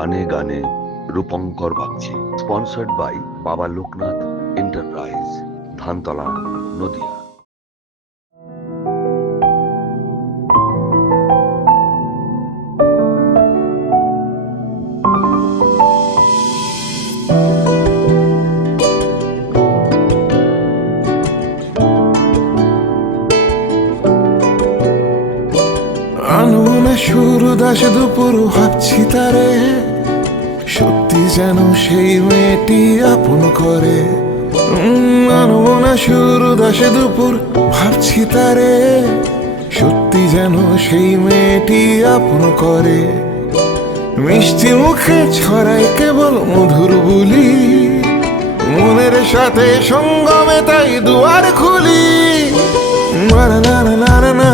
গানে গানে Rupankar Bagchi, sponsored by বাবা লোকনাথ এন্টারপ্রাইজ, ধানতলা, নদিয়া। আনমনে শুরু দাস দুপুর ভাবছি তারে, সত্যি যেন সেই মেয়েটি আপন করে। আনমনে শুরু দাস দুপুর ভাবছি তারে, সত্যি যেন সেই মেয়েটি আপন করে। মিষ্টি মুখে ছড়াই কেবল মধুর বুলি, মনের সাথে সঙ্গমে তাই দুয়ার খুলি। না না না না না না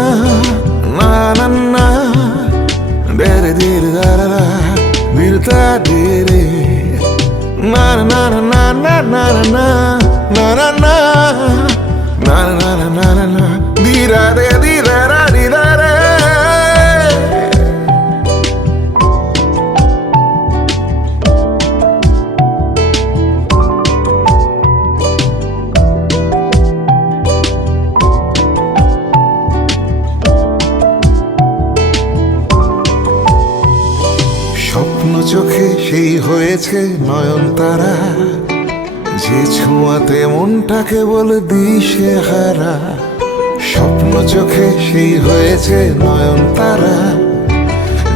na na na dere dere da da da dere da dere na na na na na na na na na na na na na na na na dira de dira da dira de স্বপ্ন চোখে সেই হয়েছে নয়ন তারা, যে ছোঁয়াতে মনটাকে বলে দিশে হারা। স্বপ্ন চোখে সেই হয়েছে নয়ন তারা,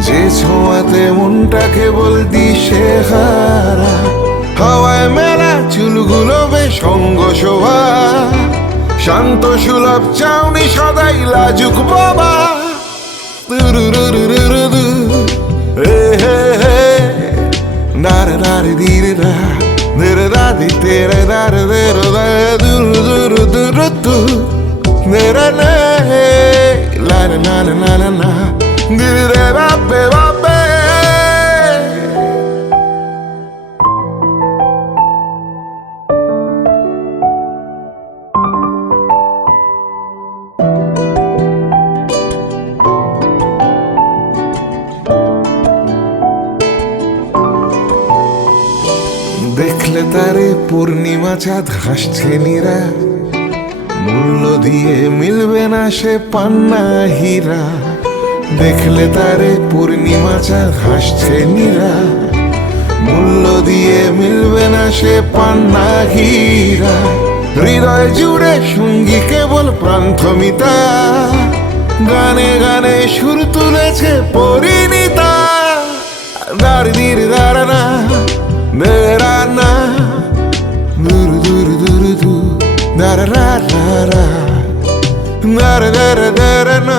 যে ছোঁয়াতে মনটাকে বলে দিশে হারা। হাওয়ায় মেলা চুলগুলো বেশ সঙ্গ শোভা, শান্ত সুলভ চাউনি সদাই লাজুক বাবা। Nare nare dire da, dire da di tere nare nere da duru duru duru du, nere ne, la na na na na na na, dire de ba be ba be. দেখলে তারে পূর্ণিমা চাঁদ হাসছে নীরা, মূল্য দিয়ে মিলবে না সে পান্না হীরা। দেখলে তারে পূর্ণিমা চাঁদ হাসছে নীরা, মূল্য দিয়ে মিলবে না সে পান্না হীরা। হৃদয় জুড়ে সঙ্গী কেবল প্রান্থমিতা, গানে গানে সুর তুলেছে পরিণীতা। দাঁড়ি দির দাঁড়ানা Nerana Duru duru duru du Dara ra ra ra Dara dara dara na